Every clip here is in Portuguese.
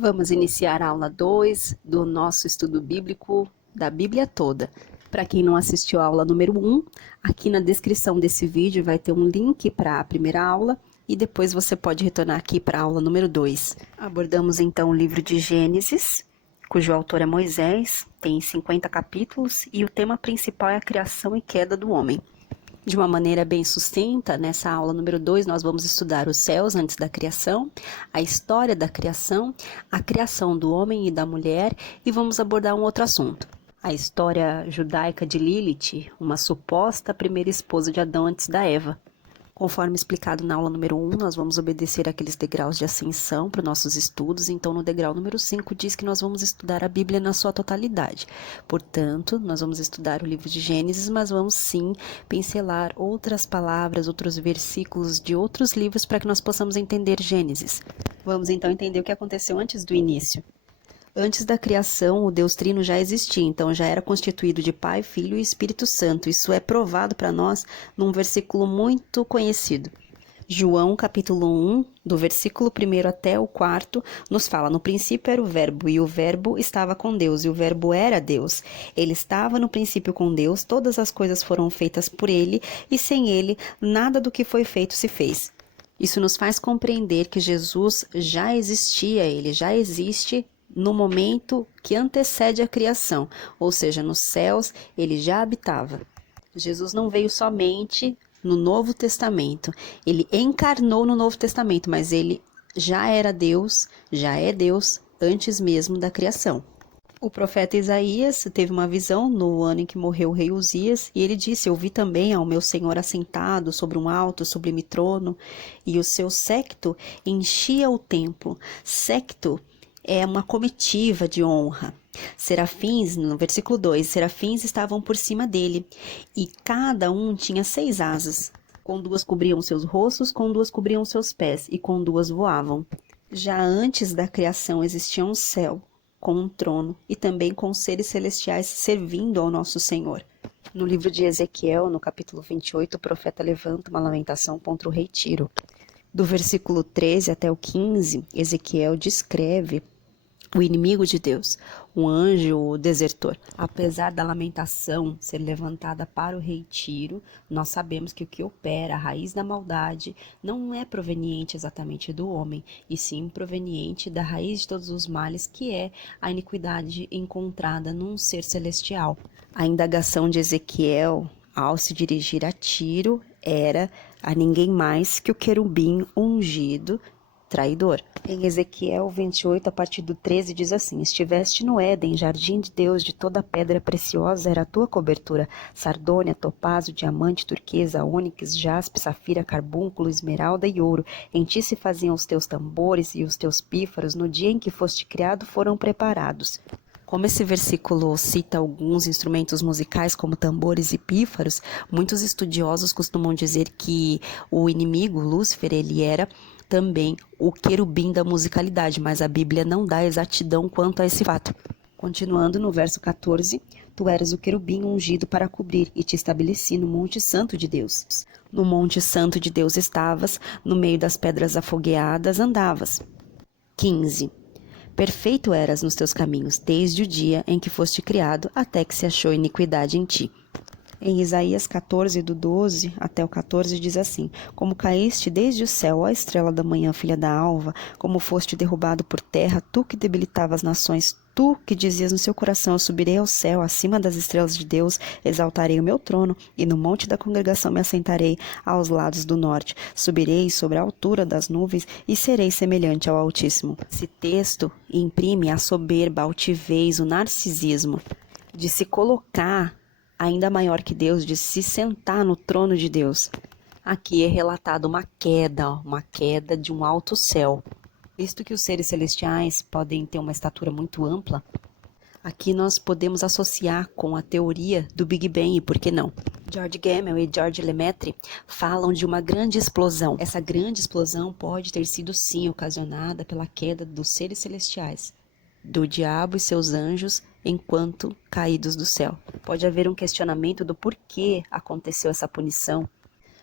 Vamos iniciar a aula 2 do nosso estudo bíblico da Bíblia toda. Para quem não assistiu a aula número 1, aqui na descrição desse vídeo vai ter um link para a primeira aula e depois você pode retornar aqui para a aula número 2. Abordamos então o livro de Gênesis, cujo autor é Moisés, tem 50 capítulos e o tema principal é a criação e queda do homem. De uma maneira bem sucinta, nessa aula número 2, nós vamos estudar os céus antes da criação, a história da criação, a criação do homem e da mulher e vamos abordar um outro assunto. A história judaica de Lilith, uma suposta primeira esposa de Adão antes da Eva. Conforme explicado na aula número 1, nós vamos obedecer aqueles degraus de ascensão para os nossos estudos. Então, no degrau número 5, diz que nós vamos estudar a Bíblia na sua totalidade. Portanto, nós vamos estudar o livro de Gênesis, mas vamos sim pincelar outras palavras, outros versículos de outros livros para que nós possamos entender Gênesis. Vamos então entender o que aconteceu antes do início. Antes da criação, o Deus Trino já existia, então já era constituído de Pai, Filho e Espírito Santo. Isso é provado para nós num versículo muito conhecido. João, capítulo 1, do versículo 1 até o 4, nos fala: no princípio era o Verbo, e o Verbo estava com Deus, e o Verbo era Deus. Ele estava no princípio com Deus, todas as coisas foram feitas por ele, e sem ele, nada do que foi feito se fez. Isso nos faz compreender que Jesus já existia, ele já existe no momento que antecede a criação, ou seja, nos céus ele já habitava. Jesus não veio somente no Novo Testamento, ele encarnou no Novo Testamento, mas ele já era Deus, já é Deus antes mesmo da criação. O profeta Isaías teve uma visão no ano em que morreu o rei Uzias, e ele disse: eu vi também ao meu Senhor assentado sobre um alto, sublime trono, e o seu séquito enchia o templo. Séquito é uma comitiva de honra. Serafins, no versículo 2, serafins estavam por cima dele, e cada um tinha 6 asas. Com 2 cobriam seus rostos, com 2 cobriam seus pés, e com 2 voavam. Já antes da criação existia um céu, com um trono, e também com seres celestiais servindo ao nosso Senhor. No livro de Ezequiel, no capítulo 28, o profeta levanta uma lamentação contra o rei Tiro. Do versículo 13 até o 15, Ezequiel descreve o inimigo de Deus, um anjo desertor. Apesar da lamentação ser levantada para o rei Tiro, nós sabemos que o que opera, a raiz da maldade, não é proveniente exatamente do homem, e sim proveniente da raiz de todos os males, que é a iniquidade encontrada num ser celestial. A indagação de Ezequiel, ao se dirigir a Tiro, era a ninguém mais que o querubim ungido, traidor. Em Ezequiel 28, a partir do 13, diz assim: estiveste no Éden, jardim de Deus, de toda pedra preciosa era a tua cobertura, sardônia, topázio, diamante, turquesa, ônix, jaspe, safira, carbúnculo, esmeralda e ouro. Em ti se faziam os teus tambores e os teus pífaros, no dia em que foste criado foram preparados. Como esse versículo cita alguns instrumentos musicais como tambores e pífaros, muitos estudiosos costumam dizer que o inimigo, Lúcifer, ele era também o querubim da musicalidade, mas a Bíblia não dá exatidão quanto a esse fato. Continuando no verso 14, tu eras o querubim ungido para cobrir, e te estabeleci no monte santo de Deus. No monte santo de Deus estavas, no meio das pedras afogueadas andavas. 15. Perfeito eras nos teus caminhos, desde o dia em que foste criado, até que se achou iniquidade em ti. Em Isaías 14, do 12 até o 14, diz assim: como caíste desde o céu, ó estrela da manhã, filha da alva, como foste derrubado por terra, tu que debilitava as nações, tu que dizias no seu coração: eu subirei ao céu, acima das estrelas de Deus, exaltarei o meu trono, e no monte da congregação me assentarei aos lados do norte. Subirei sobre a altura das nuvens e serei semelhante ao Altíssimo. Esse texto imprime a soberba, a altivez, o narcisismo de se colocar ainda maior que Deus, de se sentar no trono de Deus. Aqui é relatada uma queda de um alto céu. Visto que os seres celestiais podem ter uma estatura muito ampla, aqui nós podemos associar com a teoria do Big Bang, e por que não? George Gamow e George Lemaitre falam de uma grande explosão. Essa grande explosão pode ter sido sim ocasionada pela queda dos seres celestiais, do diabo e seus anjos, enquanto caídos do céu. Pode haver um questionamento do porquê aconteceu essa punição.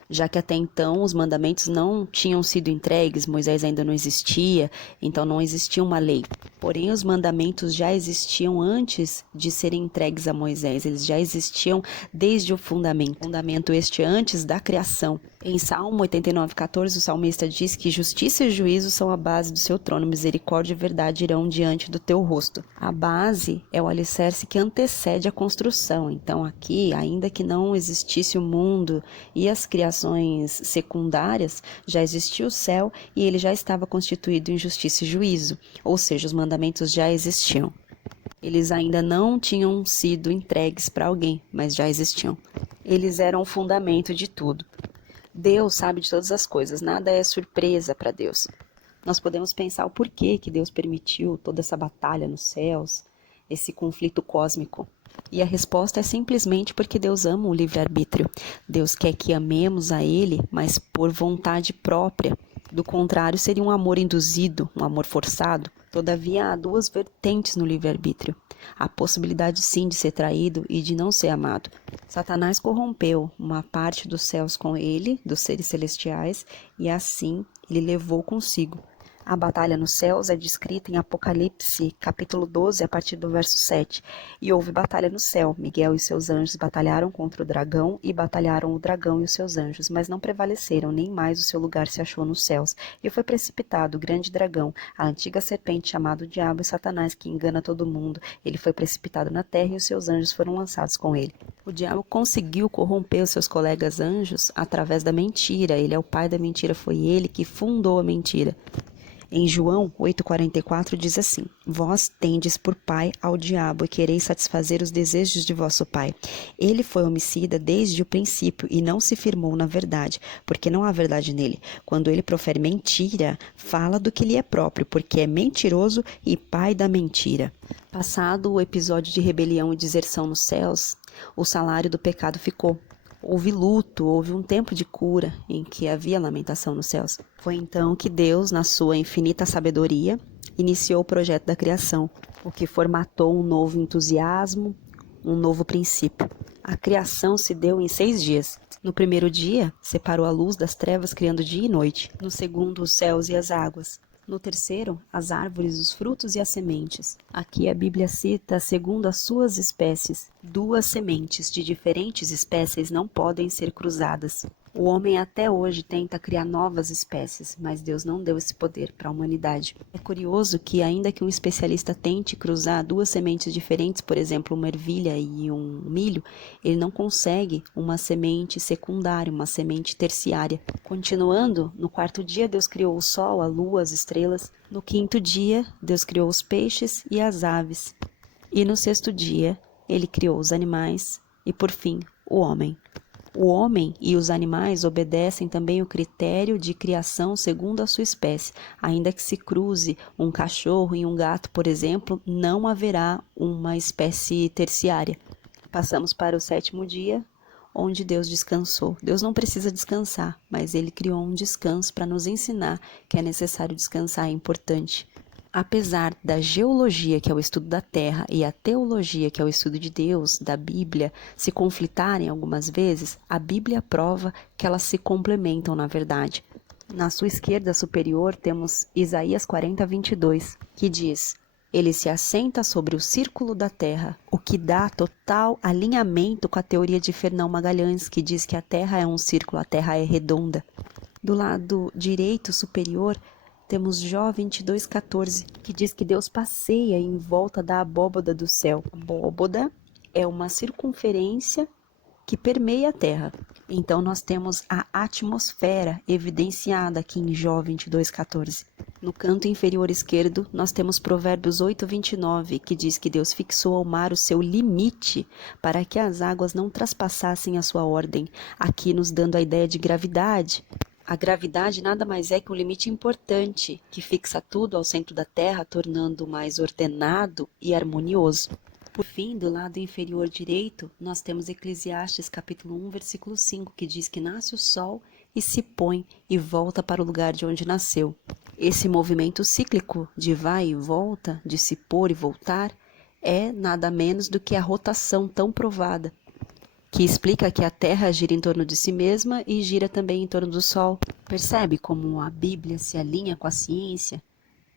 já que até então os mandamentos não tinham sido entregues, Moisés ainda não existia, então não existia uma lei. Porém, os mandamentos já existiam antes de serem entregues a Moisés, eles já existiam desde o fundamento este antes da criação. Em Salmo 89:14, o salmista diz que justiça e juízo são a base do seu trono, misericórdia e verdade irão diante do teu rosto. A base é o alicerce que antecede a construção. Então aqui, ainda que não existisse o mundo e as criações secundárias, já existia o céu e ele já estava constituído em justiça e juízo, ou seja, os mandamentos já existiam. Eles ainda não tinham sido entregues para alguém, mas já existiam. Eles eram o fundamento de tudo. Deus sabe de todas as coisas, nada é surpresa para Deus. Nós podemos pensar o porquê que Deus permitiu toda essa batalha nos céus, esse conflito cósmico. E a resposta é simplesmente porque Deus ama o livre-arbítrio. Deus quer que amemos a Ele, mas por vontade própria. Do contrário, seria um amor induzido, um amor forçado. Todavia, há duas vertentes no livre-arbítrio. A possibilidade sim de ser traído e de não ser amado. Satanás corrompeu uma parte dos céus com ele, dos seres celestiais, e assim ele levou consigo. A batalha nos céus é descrita em Apocalipse, capítulo 12, a partir do verso 7. E houve batalha no céu. Miguel e seus anjos batalharam contra o dragão, e batalharam o dragão e os seus anjos, mas não prevaleceram, nem mais o seu lugar se achou nos céus. E foi precipitado o grande dragão, a antiga serpente chamado Diabo e Satanás, que engana todo mundo. Ele foi precipitado na terra e os seus anjos foram lançados com ele. O diabo conseguiu corromper os seus colegas anjos através da mentira. Ele é o pai da mentira, foi ele que fundou a mentira. Em João 8,44 diz assim: Vós tendes por pai ao diabo e quereis satisfazer os desejos de vosso pai. Ele foi homicida desde o princípio e não se firmou na verdade, porque não há verdade nele. Quando ele profere mentira, fala do que lhe é próprio, porque é mentiroso e pai da mentira. Passado o episódio de rebelião e deserção nos céus, o salário do pecado ficou. Houve luto, houve um tempo de cura em que havia lamentação nos céus. Foi então que Deus, na sua infinita sabedoria, iniciou o projeto da criação, o que formatou um novo entusiasmo, um novo princípio. A criação se deu em 6 dias. No primeiro dia, separou a luz das trevas, criando dia e noite. No segundo, os céus e as águas. No terceiro, as árvores, os frutos e as sementes. Aqui a Bíblia cita segundo as suas espécies. 2 sementes de diferentes espécies não podem ser cruzadas. O homem até hoje tenta criar novas espécies, mas Deus não deu esse poder para a humanidade. É curioso que, ainda que um especialista tente cruzar 2 sementes diferentes, por exemplo, uma ervilha e um milho, ele não consegue uma semente secundária, uma semente terciária. Continuando, no 4º dia Deus criou o sol, a lua, as estrelas. No 5º dia, Deus criou os peixes e as aves. E no 6º dia, ele criou os animais e, por fim, o homem. O homem e os animais obedecem também o critério de criação segundo a sua espécie. Ainda que se cruze um cachorro e um gato, por exemplo, não haverá uma espécie terciária. Passamos para o 7º dia, onde Deus descansou. Deus não precisa descansar, mas Ele criou um descanso para nos ensinar que é necessário descansar, é importante. Apesar da geologia, que é o estudo da Terra, e a teologia, que é o estudo de Deus, da Bíblia, se conflitarem algumas vezes, a Bíblia prova que elas se complementam na verdade. Na sua esquerda superior temos Isaías 40:22, que diz: Ele se assenta sobre o círculo da Terra, o que dá total alinhamento com a teoria de Fernão Magalhães, que diz que a Terra é um círculo, a Terra é redonda. Do lado direito superior, temos Jó 22:14, que diz que Deus passeia em volta da abóbada do céu. A abóbada é uma circunferência que permeia a terra. Então nós temos a atmosfera evidenciada aqui em Jó 22:14. No canto inferior esquerdo, nós temos Provérbios 8:29, que diz que Deus fixou ao mar o seu limite para que as águas não traspassassem a sua ordem, aqui nos dando a ideia de gravidade. A gravidade nada mais é que um limite importante que fixa tudo ao centro da Terra, tornando mais ordenado e harmonioso. Por fim, do lado inferior direito, nós temos Eclesiastes capítulo 1, versículo 5, que diz que nasce o sol e se põe e volta para o lugar de onde nasceu. Esse movimento cíclico de vai e volta, de se pôr e voltar, é nada menos do que a rotação tão provada, que explica que a Terra gira em torno de si mesma e gira também em torno do Sol. Percebe como a Bíblia se alinha com a ciência,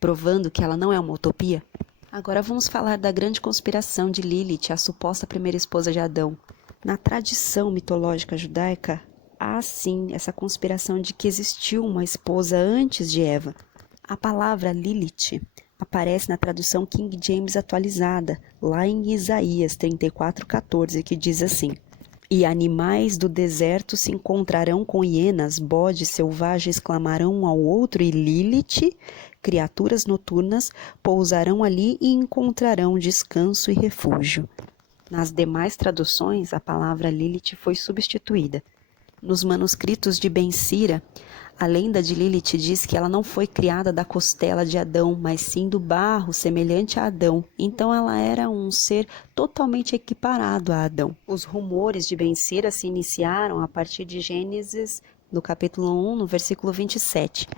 provando que ela não é uma utopia? Agora vamos falar da grande conspiração de Lilith, a suposta primeira esposa de Adão. Na tradição mitológica judaica, há sim essa conspiração de que existiu uma esposa antes de Eva. A palavra Lilith aparece na tradução King James atualizada, lá em Isaías 34:14, que diz assim: E animais do deserto se encontrarão com hienas, bodes selvagens clamarão um ao outro, e Lilith, criaturas noturnas, pousarão ali e encontrarão descanso e refúgio. Nas demais traduções, a palavra Lilith foi substituída. Nos manuscritos de Ben Sira, a lenda de Lilith diz que ela não foi criada da costela de Adão, mas sim do barro, semelhante a Adão. Então ela era um ser totalmente equiparado a Adão. Os rumores de Ben Sira se iniciaram a partir de Gênesis, no capítulo 1, no versículo 27.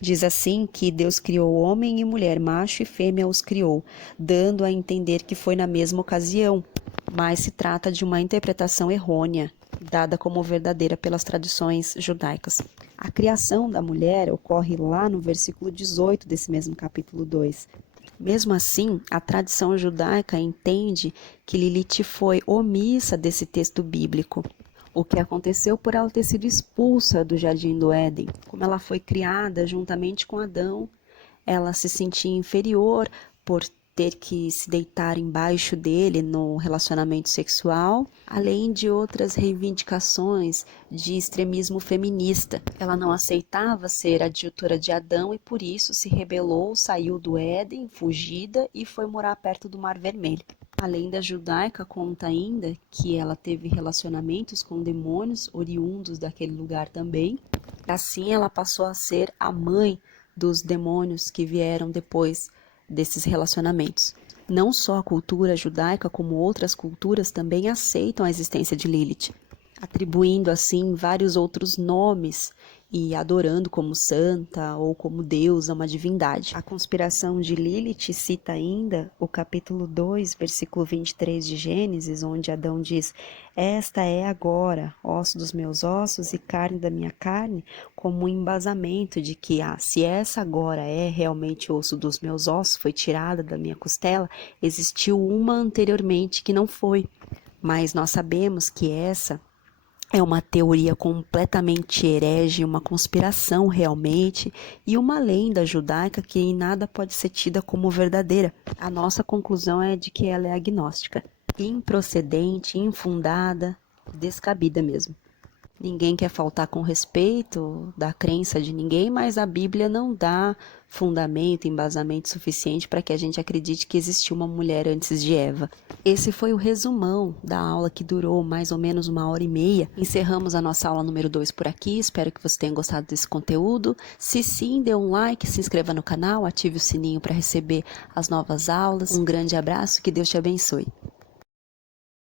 Diz assim que Deus criou homem e mulher, macho e fêmea os criou, dando a entender que foi na mesma ocasião, mas se trata de uma interpretação errônea, dada como verdadeira pelas tradições judaicas. A criação da mulher ocorre lá no versículo 18 desse mesmo capítulo 2. Mesmo assim, a tradição judaica entende que Lilith foi omissa desse texto bíblico. O que aconteceu por ela ter sido expulsa do Jardim do Éden. Como ela foi criada juntamente com Adão, ela se sentia inferior por ter que se deitar embaixo dele no relacionamento sexual, além de outras reivindicações de extremismo feminista. Ela não aceitava ser adjutora de Adão e por isso se rebelou, saiu do Éden, fugida, e foi morar perto do Mar Vermelho. A lenda judaica conta ainda que ela teve relacionamentos com demônios oriundos daquele lugar também. Assim ela passou a ser a mãe dos demônios que vieram depois desses relacionamentos. Não só a cultura judaica, como outras culturas também aceitam a existência de Lilith, atribuindo assim vários outros nomes e adorando como santa ou como deusa, uma divindade. A conspiração de Lilith cita ainda o capítulo 2, versículo 23 de Gênesis, onde Adão diz: Esta é agora osso dos meus ossos e carne da minha carne, como um embasamento de que, se essa agora é realmente osso dos meus ossos, foi tirada da minha costela, existiu uma anteriormente que não foi. Mas nós sabemos que essa é uma teoria completamente herege, uma conspiração realmente, e uma lenda judaica que em nada pode ser tida como verdadeira. A nossa conclusão é de que ela é agnóstica, improcedente, infundada, descabida mesmo. Ninguém quer faltar com respeito da crença de ninguém, mas a Bíblia não dá fundamento, embasamento suficiente para que a gente acredite que existiu uma mulher antes de Eva. Esse foi o resumão da aula que durou mais ou menos 1h30. Encerramos a nossa aula número 2 por aqui, espero que você tenha gostado desse conteúdo. Se sim, dê um like, se inscreva no canal, ative o sininho para receber as novas aulas. Um grande abraço, que Deus te abençoe.